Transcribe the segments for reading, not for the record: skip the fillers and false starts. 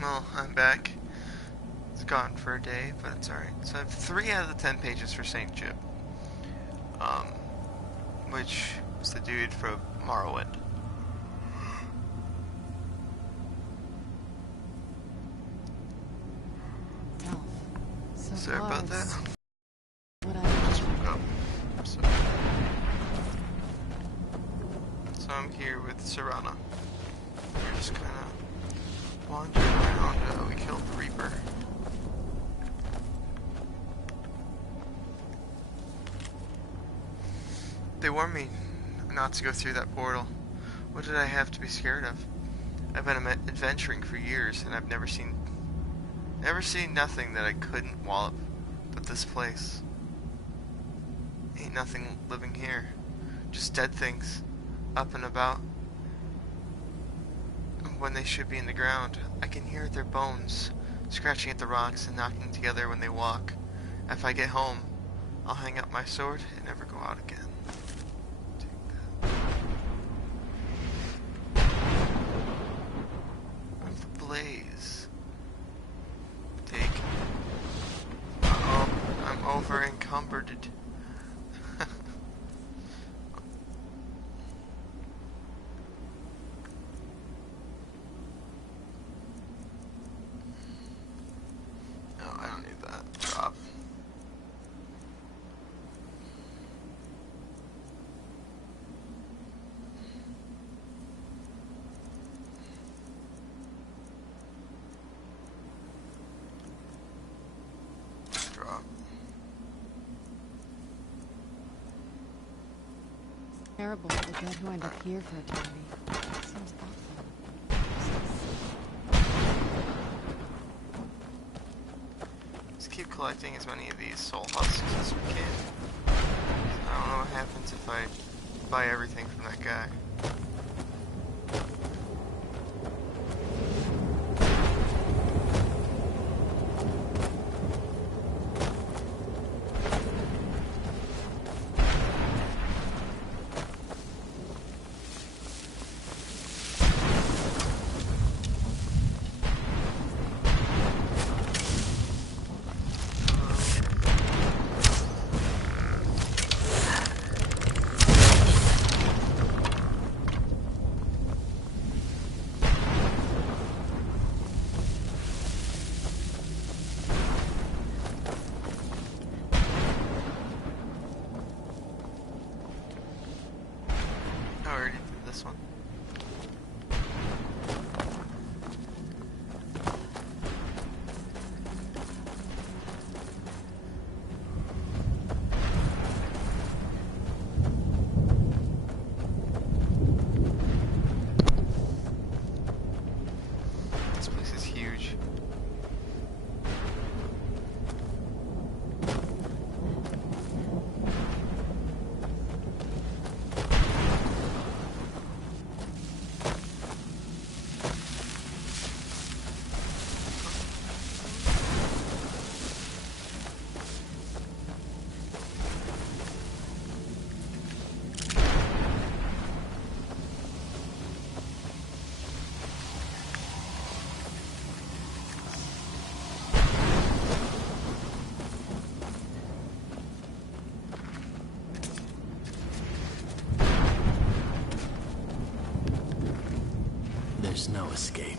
Well, I'm back. It's gone for a day, but it's alright. So I have 3 out of the 10 pages for St. Chip. Um, which is the dude from Morrowind. Sorry about that. I just woke up. So I'm here with Serana. We're just kind of wandering around. We killed the Reaper. They warned me not to go through that portal. What did I have to be scared of? I've been adventuring for years, and I've never seen nothing that I couldn't wallop but this place. Ain't nothing living here. Just dead things, up and about. When they should be in the ground, I can hear their bones scratching at the rocks and knocking together when they walk. If I get home, I'll hang up my sword and never go out again. The blaze. Take. Uh-oh, I'm over encumbered. Terrible for the dead who end up here for eternity. Seems awful. Just keep collecting as many of these soul husks as we can. I don't know what happens if I buy everything from that guy. There's no escape.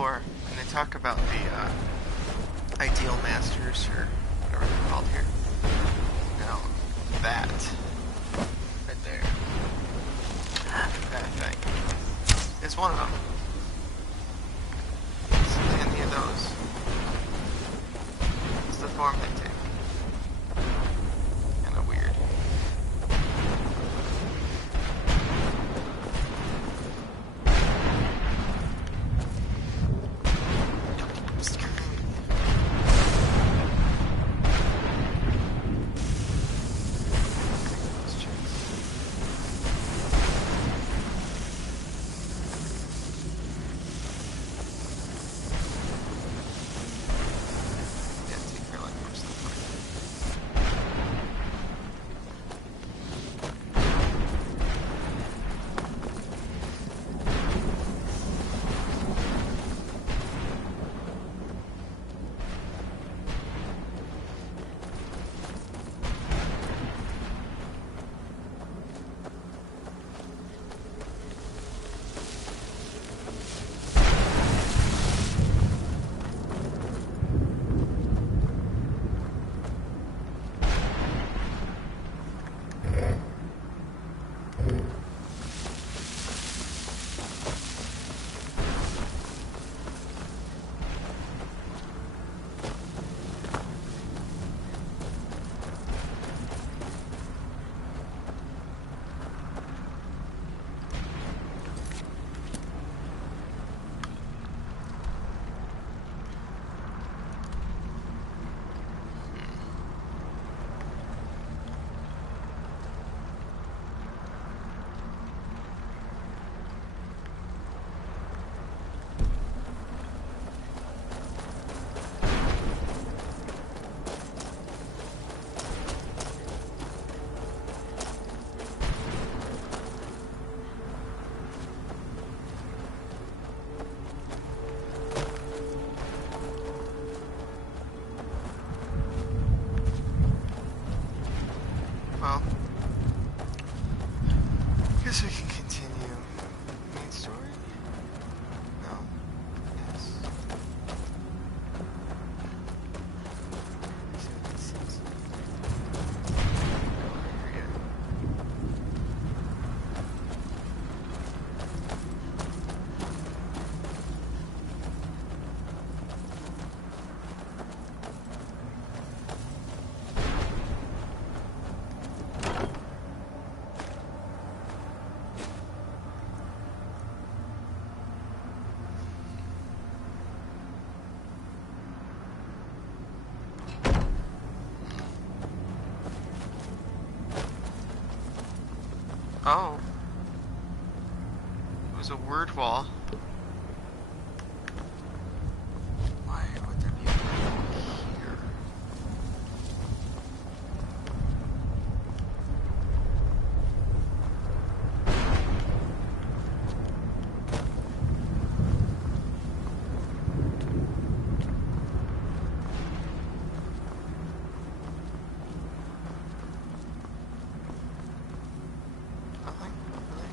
lore, and they talk about the ideal masters, or whatever they're called here. Now, that right there, that thing, is one of them. So any of those is the form they take. Kinda weird. Well, guess we can continue. Main story? No. Yes. Oh. It was a word wall. Why would there be a word wall here? Nothing? Really?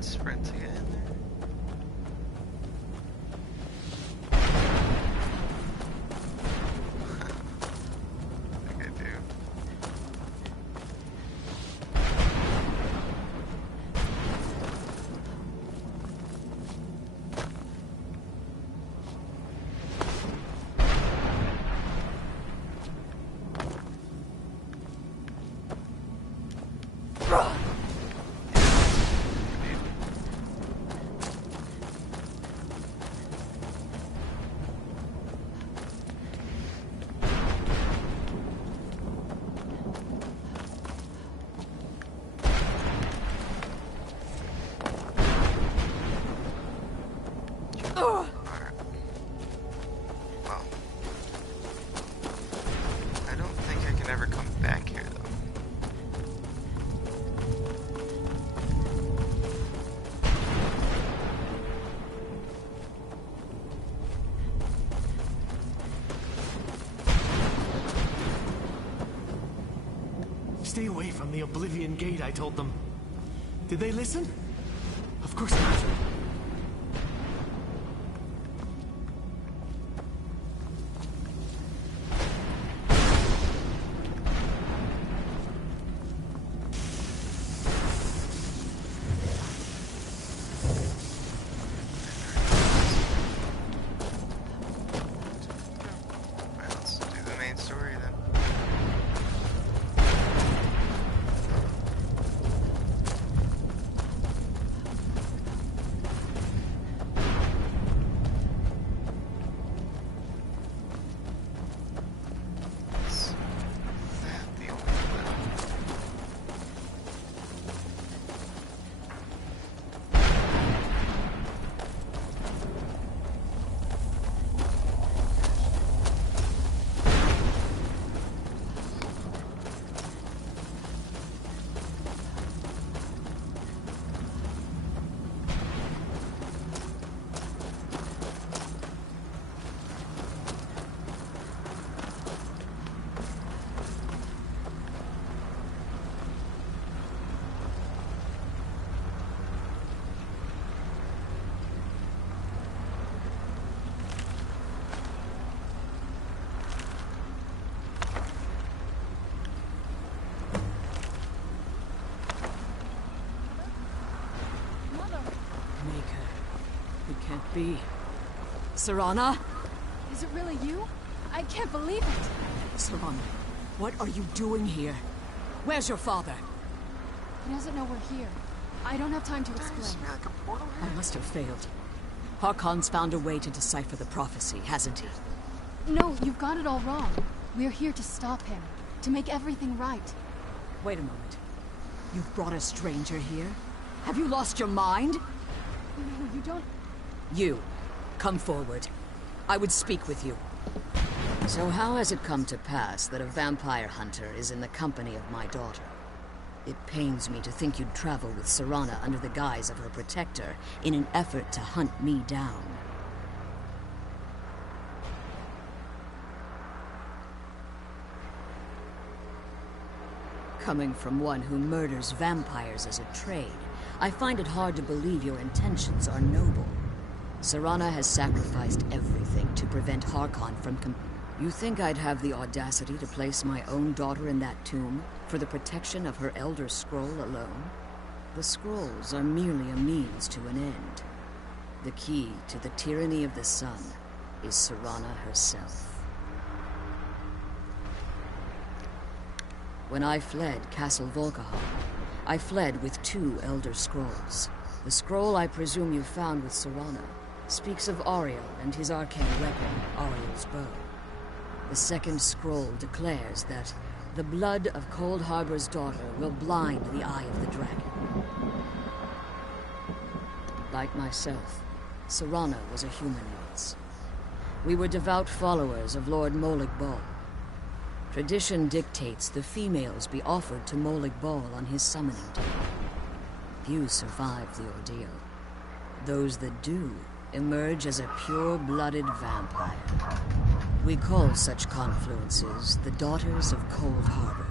and sprint to get in there? I think I do. Stay away from the Oblivion Gate, I told them. Did they listen? Of course not. Let's do the main story then. Can't be. Serana? Is it really you? I can't believe it. Serana, what are you doing here? Where's your father? He doesn't know we're here. I don't have time to explain. I must have failed. Harkon's found a way to decipher the prophecy, hasn't he? No, you've got it all wrong. We're here to stop him. To make everything right. Wait a moment. You've brought a stranger here? Have you lost your mind? No, you don't... You, come forward. I would speak with you. So how has it come to pass that a vampire hunter is in the company of my daughter? It pains me to think you'd travel with Serana under the guise of her protector in an effort to hunt me down. Coming from one who murders vampires as a trade, I find it hard to believe your intentions are noble. Serana has sacrificed everything to prevent Harkon from You think I'd have the audacity to place my own daughter in that tomb for the protection of her Elder Scroll alone? The scrolls are merely a means to an end. The key to the tyranny of the sun is Serana herself. When I fled Castle Volkihar, I fled with 2 Elder Scrolls. The scroll I presume you found with Serana speaks of Auriel and his arcane weapon, Auriel's bow. The second scroll declares that the blood of Cold Harbor's daughter will blind the eye of the dragon. Like myself, Serana was a human once. We were devout followers of Lord Molig Bal. Tradition dictates the females be offered to Molig Bal on his summoning day. Few survive the ordeal. Those that do emerge as a pure-blooded vampire. We call such confluences the Daughters of Cold Harbor.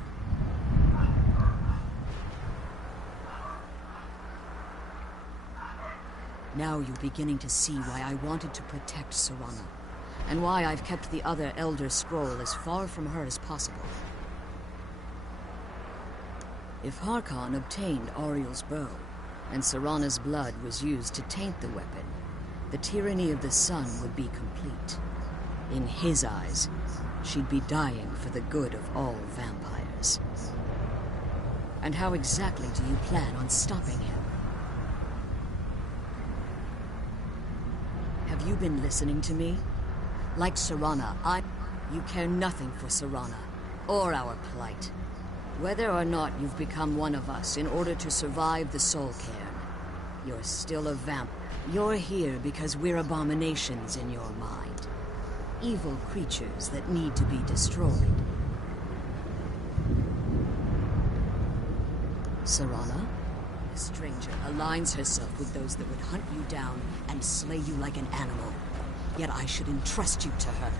Now you're beginning to see why I wanted to protect Serana, and why I've kept the other Elder Scroll as far from her as possible. If Harkon obtained Ariel's bow, and Serana's blood was used to taint the weapon, the tyranny of the sun would be complete. In his eyes, she'd be dying for the good of all vampires. And how exactly do you plan on stopping him? Have you been listening to me? Like Serana, you care nothing for Serana, or our plight. Whether or not you've become one of us in order to survive the Soul Cairn, you're still a vamp. You're here because we're abominations in your mind. Evil creatures that need to be destroyed. Serana? A stranger aligns herself with those that would hunt you down and slay you like an animal. Yet I should entrust you to her.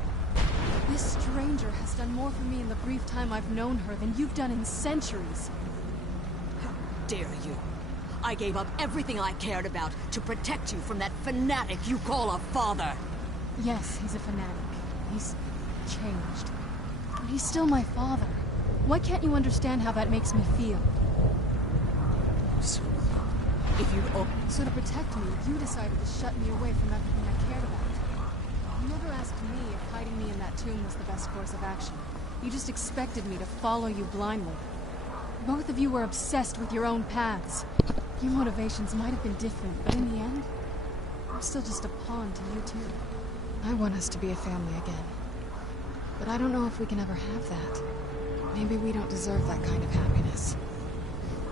This stranger has done more for me in the brief time I've known her than you've done in centuries. How dare you? I gave up everything I cared about to protect you from that fanatic you call a father. Yes, he's a fanatic. He's changed. But he's still my father. Why can't you understand how that makes me feel? So, if you... So to protect me, you decided to shut me away from everything I cared about. You never asked me if hiding me in that tomb was the best course of action. You just expected me to follow you blindly. Both of you were obsessed with your own paths. Your motivations might have been different, but in the end, I'm still just a pawn to you two. I want us to be a family again. But I don't know if we can ever have that. Maybe we don't deserve that kind of happiness.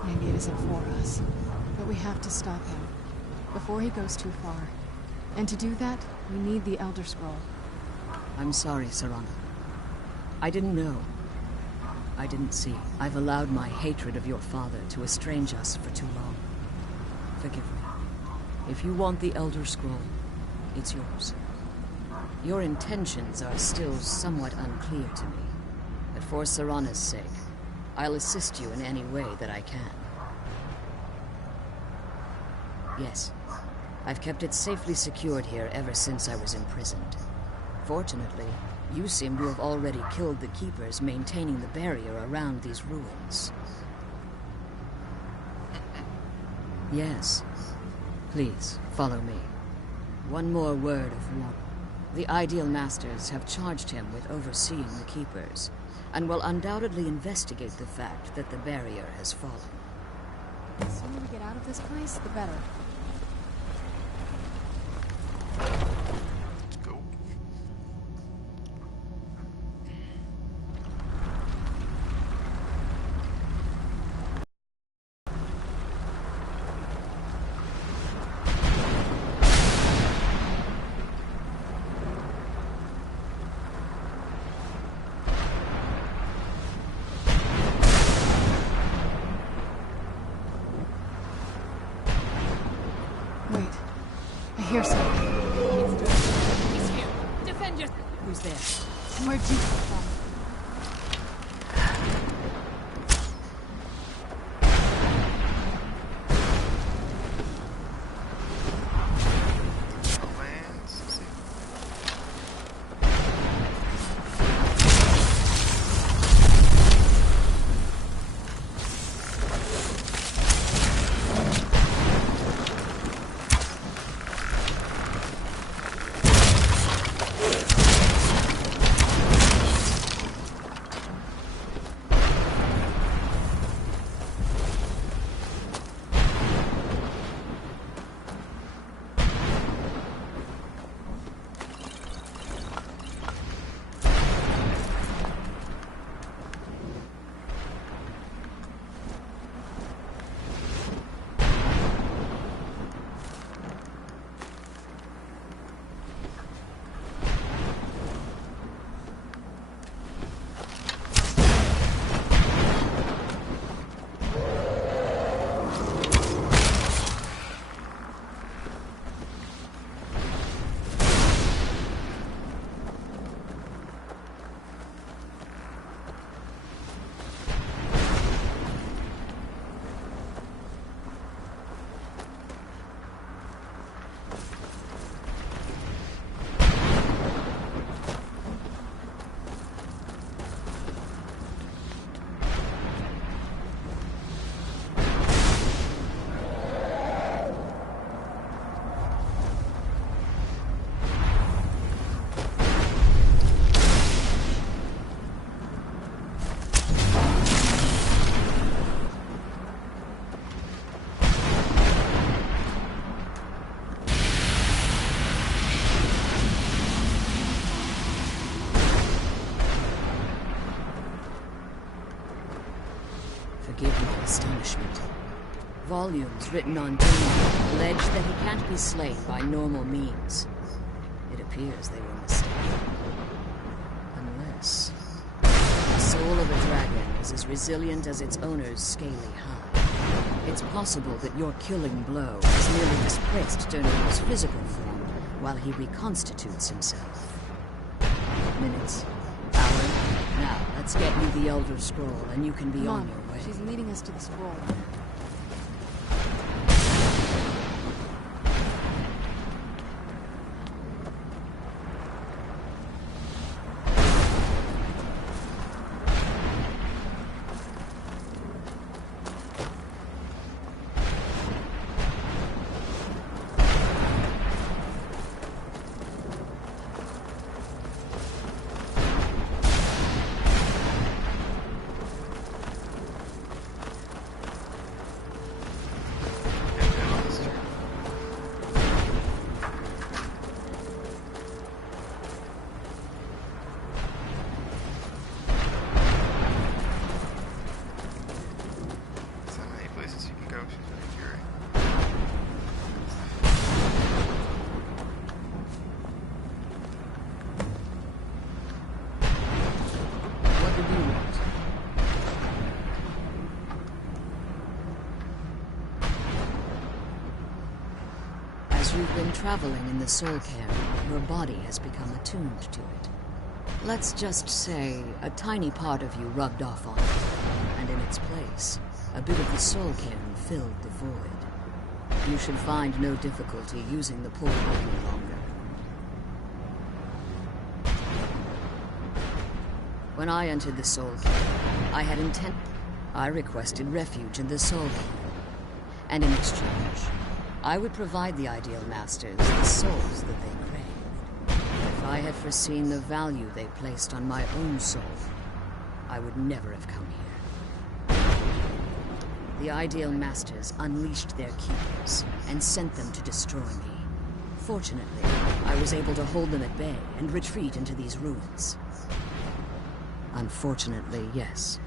Maybe it isn't for us. But we have to stop him, before he goes too far. And to do that, we need the Elder Scroll. I'm sorry, Serana. I didn't know. I didn't see. I've allowed my hatred of your father to estrange us for too long. Forgive me. If you want the Elder Scroll, it's yours. Your intentions are still somewhat unclear to me, but for Serana's sake, I'll assist you in any way that I can. Yes, I've kept it safely secured here ever since I was imprisoned. Fortunately, you seem to have already killed the keepers maintaining the barrier around these ruins. Yes. Please, follow me. One more word of warning. The Ideal Masters have charged him with overseeing the keepers, and will undoubtedly investigate the fact that the barrier has fallen. The sooner we get out of this place, the better. Let's go. Wait. I hear something. He's here! Defend your... Who's there? Where'd you come from? Lands. Let's see. forgive my astonishment. Volumes written on tomb allege that he can't be slain by normal means. It appears they were mistaken. Unless... the soul of a dragon is as resilient as its owner's scaly hide. It's possible that your killing blow has merely displaced Derno's physical form while he reconstitutes himself. Minutes. Hour. Now, let's get you the Elder Scroll and you can be Come on your way. She's leading us to the scroll. You've been traveling in the Soul Cairn, your body has become attuned to it. Let's just say a tiny part of you rubbed off on it, and in its place, a bit of the Soul Cairn filled the void. You should find no difficulty using the portal any longer. When I entered the Soul Cairn, I requested refuge in the Soul Cairn, and in exchange, I would provide the Ideal Masters the souls that they craved. If I had foreseen the value they placed on my own soul, I would never have come here. The Ideal Masters unleashed their keepers and sent them to destroy me. Fortunately, I was able to hold them at bay and retreat into these ruins. Unfortunately, yes.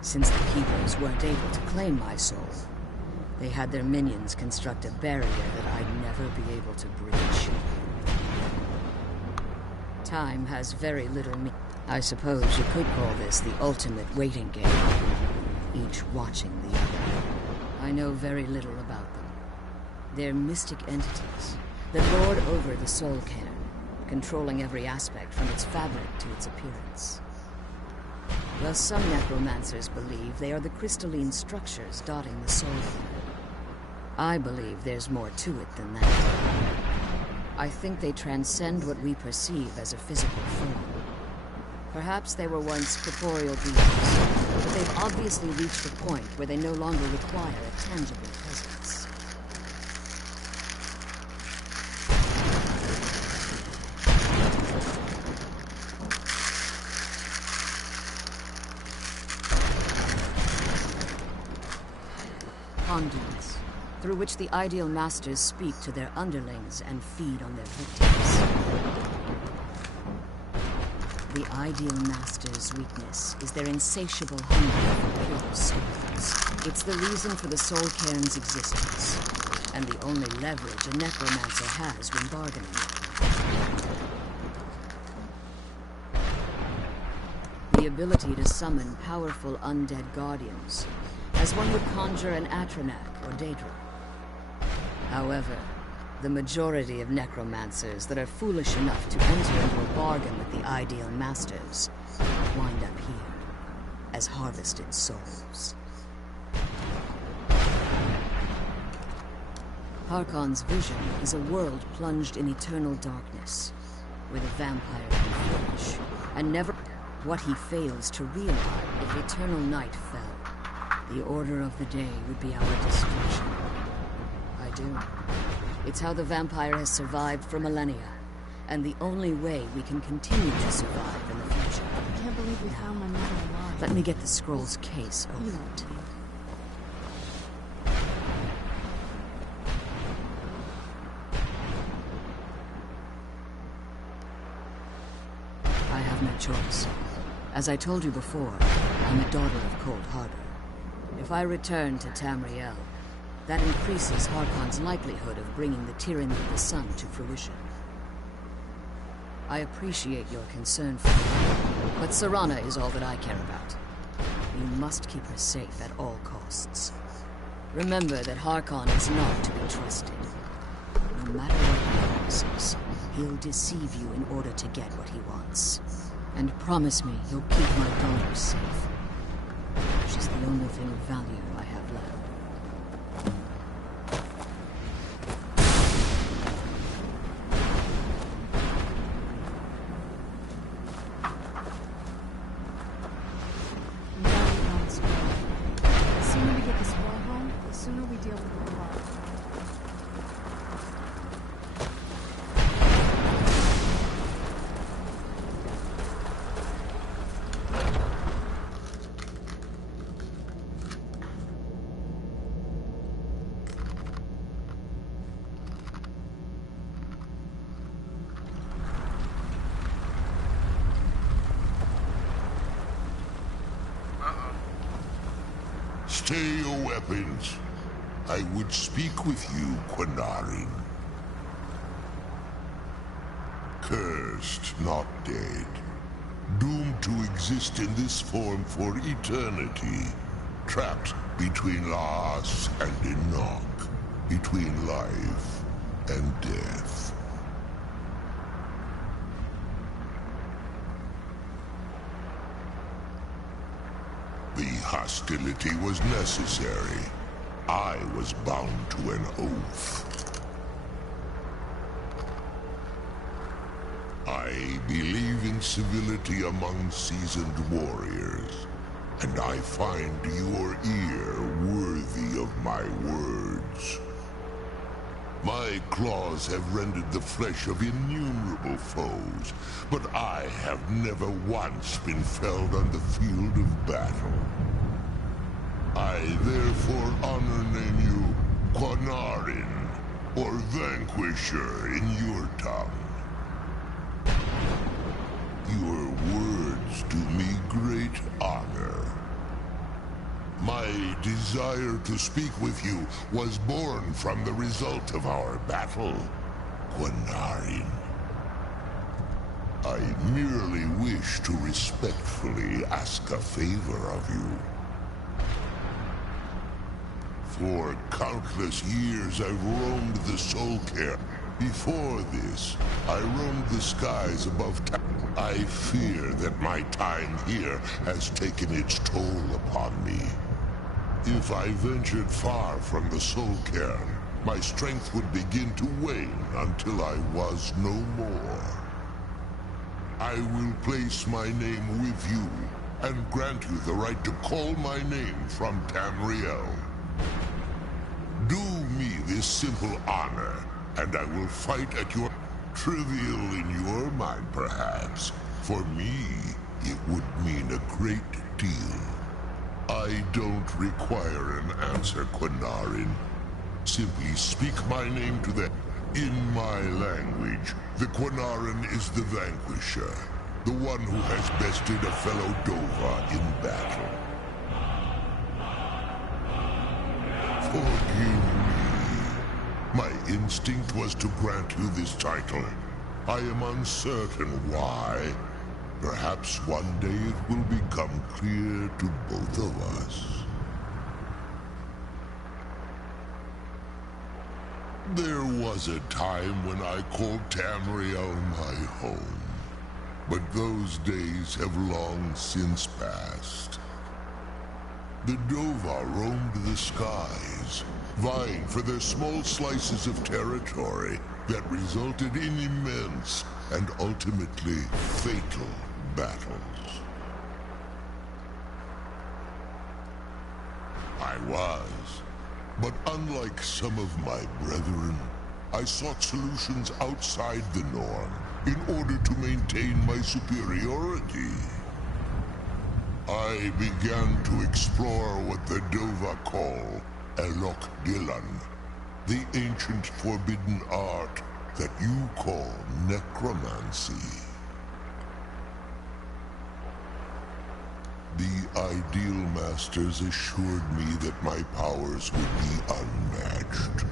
Since the keepers weren't able to claim my soul, they had their minions construct a barrier that I'd never be able to breach. Time has very little meaning. I suppose you could call this the ultimate waiting game, each watching the other. I know very little about them. They're mystic entities that lord over the Soul Cairn, controlling every aspect from its fabric to its appearance. While some necromancers believe they are the crystalline structures dotting the Soul Cairn, I believe there's more to it than that. I think they transcend what we perceive as a physical form. Perhaps they were once corporeal beings, but they've obviously reached a point where they no longer require a tangible presence. Conduits, through which the Ideal Masters speak to their underlings and feed on their victims. The Ideal Masters' weakness is their insatiable hunger for pure souls. It's the reason for the Soul Cairn's existence, and the only leverage a necromancer has when bargaining. The ability to summon powerful undead guardians, as one would conjure an Atronak or Daedra. However, the majority of necromancers that are foolish enough to enter into a bargain with the Ideal Masters wind up here as harvested souls. Harkon's vision is a world plunged in eternal darkness, where the vampire can flourish, and never... What he fails to realize, if eternal night fell, the order of the day would be our destruction. I do. It's how the vampire has survived for millennia, and the only way we can continue to survive in the future. I can't believe we found my mother alive. Let me get the scroll's case opened. I have no choice. As I told you before, I'm a daughter of Cold Harbor. If I return to Tamriel, that increases Harkon's likelihood of bringing the tyranny of the sun to fruition. I appreciate your concern for me, but Serana is all that I care about. You must keep her safe at all costs. Remember that Harkon is not to be trusted. No matter what he promises, he'll deceive you in order to get what he wants. And promise me you'll keep my daughter safe. She's the only thing of value I have left. The sooner we get this war home, the sooner we deal with the war. Stay your weapons. I would speak with you, Quinarin. Cursed, not dead. Doomed to exist in this form for eternity. Trapped between Laas and Enoch. Between life and death. The hostility was necessary. I was bound to an oath. I believe in civility among seasoned warriors, and I find your ear worthy of my words. My claws have rended the flesh of innumerable foes, but I have never once been felled on the field of battle. I therefore honor name you Quinarin, or Vanquisher in your tongue. Your words do me great honor. My desire to speak with you was born from the result of our battle, Quinarin. I merely wish to respectfully ask a favor of you. For countless years I've roamed the Soulcare. Before this, I roamed the skies above town. I fear that my time here has taken its toll upon me. If I ventured far from the Soulcairn, my strength would begin to wane until I was no more. I will place my name with you, and grant you the right to call my name from Tamriel. Do me this simple honor, and I will fight at your... Trivial in your mind, perhaps. For me, it would mean a great deal. I don't require an answer, Quinarin. Simply speak my name to them. In my language, the Quinarin is the Vanquisher, the one who has bested a fellow Dova in battle. Forgive me. My instinct was to grant you this title. I am uncertain why. Perhaps one day it will become clear to both of us. There was a time when I called Tamriel my home, but those days have long since passed. The Dova roamed the skies, vying for their small slices of territory that resulted in immense and ultimately fatal battles. I was, but unlike some of my brethren, I sought solutions outside the norm in order to maintain my superiority. I began to explore what the Dova call Elok Gilan, the ancient forbidden art that you call necromancy. The Ideal Masters assured me that my powers would be unmatched,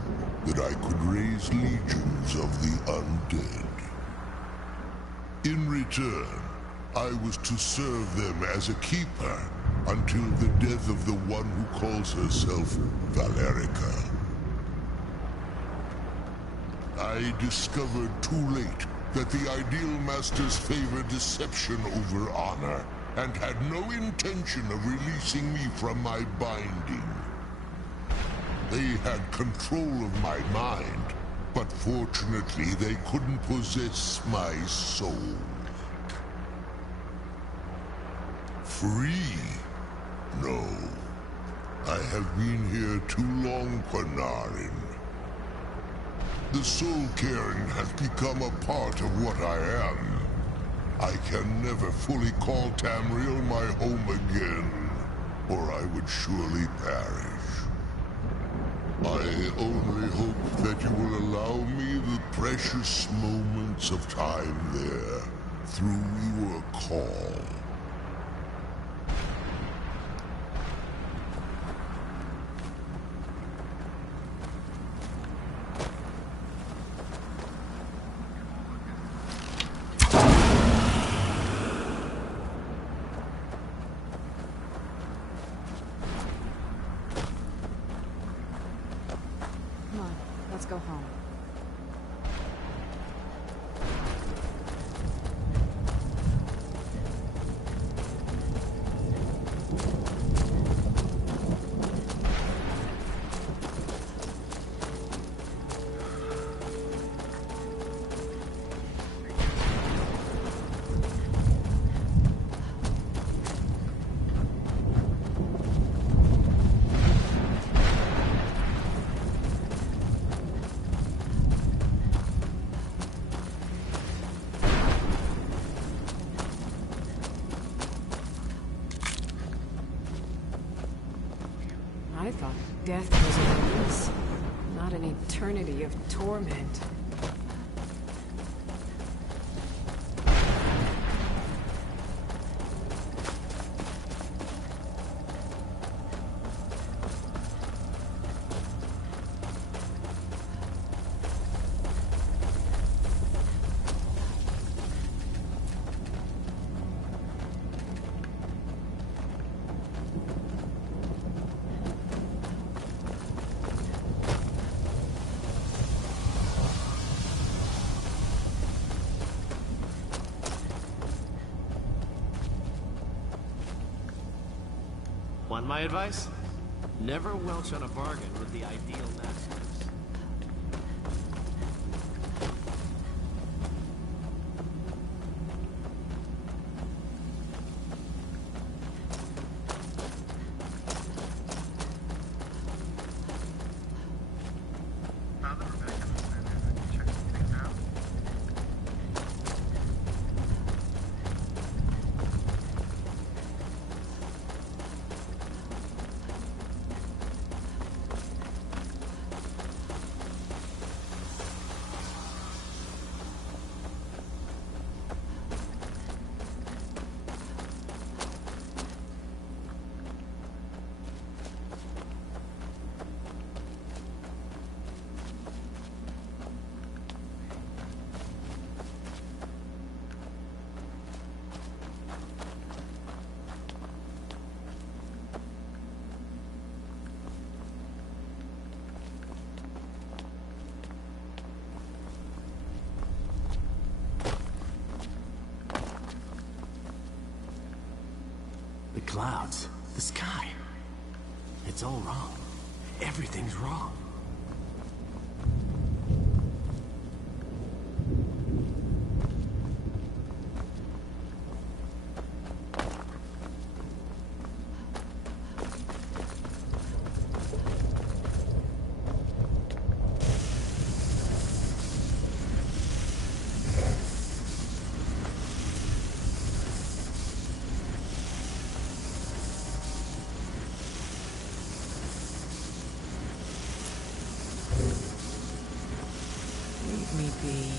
that I could raise legions of the undead. In return, I was to serve them as a keeper until the death of the one who calls herself Valerica. I discovered too late that the Ideal Masters favor deception over honor, and had no intention of releasing me from my binding. They had control of my mind, but fortunately they couldn't possess my soul. Free? No. I have been here too long, Panarin. The soul cairn has become a part of what I am. I can never fully call Tamriel my home again, or I would surely perish. I only hope that you will allow me the precious moments of time there, through your call. Come on, let's go home. I thought death was a release, not an eternity of torment. Want my advice? Never welch on a bargain with the Ideal Masters. The clouds, the sky. It's all wrong. Everything's wrong. Leave me be.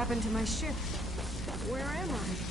happened to my ship? Where am I?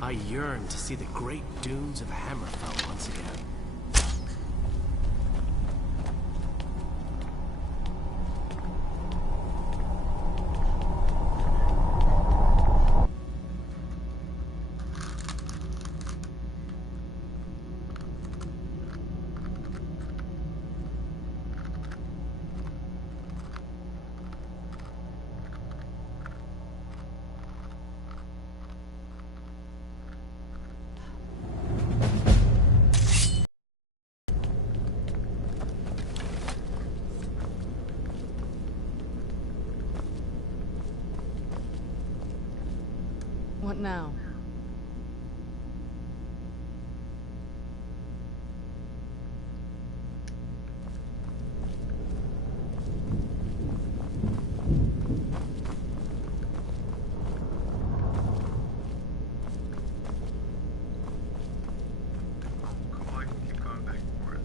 I yearn to see the great dunes of Hammerfell once again. What now? Cool, I can keep going back and forth.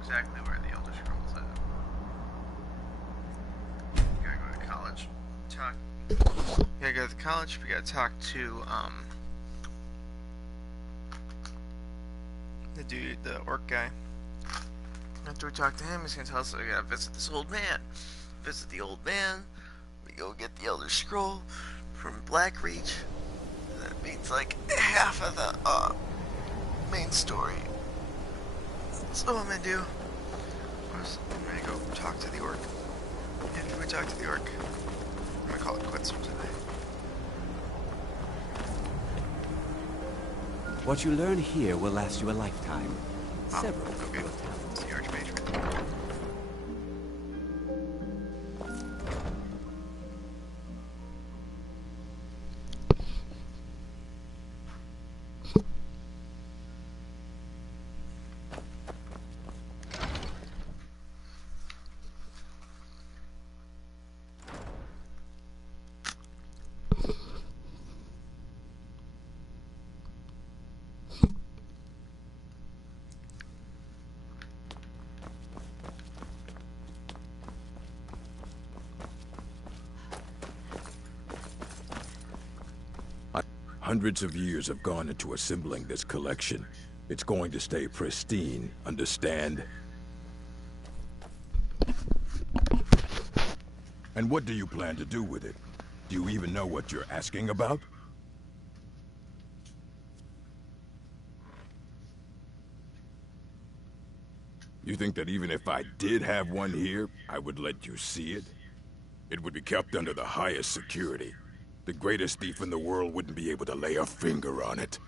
Exactly where the Elder Scrolls at. Gotta go to college. Gotta go to college. We gotta talk to the dude, the orc guy. After we talk to him, he's gonna tell us that we gotta visit this old man. Visit the old man. We go get the Elder Scroll from Blackreach. That means like half of the main story. So what I'm gonna do is I'm gonna go talk to the orc. After we talk to the orc, I'm gonna call it quits for today. What you learn here will last you a lifetime. Oh, Several okay. of your talents. The Archmage right there. Hundreds of years have gone into assembling this collection. It's going to stay pristine, understand? And what do you plan to do with it? Do you even know what you're asking about? You think that even if I did have one here, I would let you see it? It would be kept under the highest security. The greatest thief in the world wouldn't be able to lay a finger on it.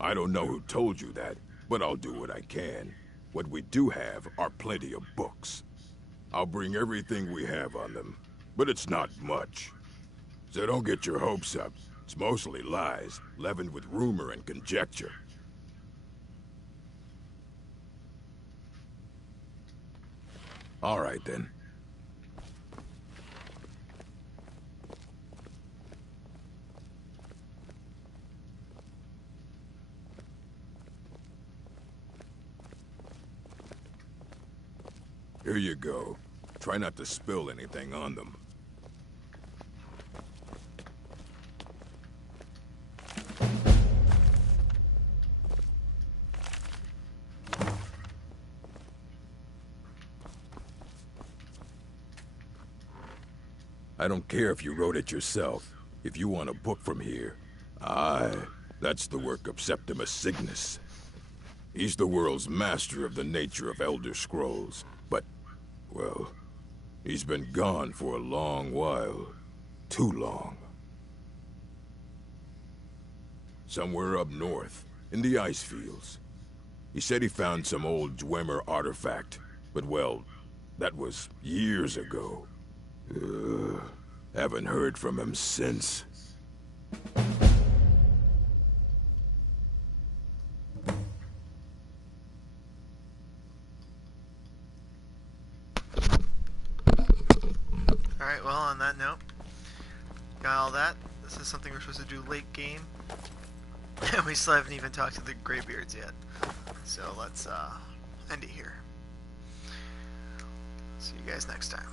I don't know who told you that, but I'll do what I can. What we do have are plenty of books. I'll bring everything we have on them, but it's not much. So don't get your hopes up. It's mostly lies, leavened with rumor and conjecture. All right, then. Here you go. Try not to spill anything on them. I don't care if you wrote it yourself. If you want a book from here, that's the work of Septimus Cygnus. He's the world's master of the nature of Elder Scrolls, but, well, he's been gone for a long while. Too long. Somewhere up north, in the ice fields. He said he found some old Dwemer artifact, but well, that was years ago. Haven't heard from him since. Alright, well, on that note, got all that. This is something we're supposed to do late game. And we still haven't even talked to the Greybeards yet. So let's end it here. See you guys next time.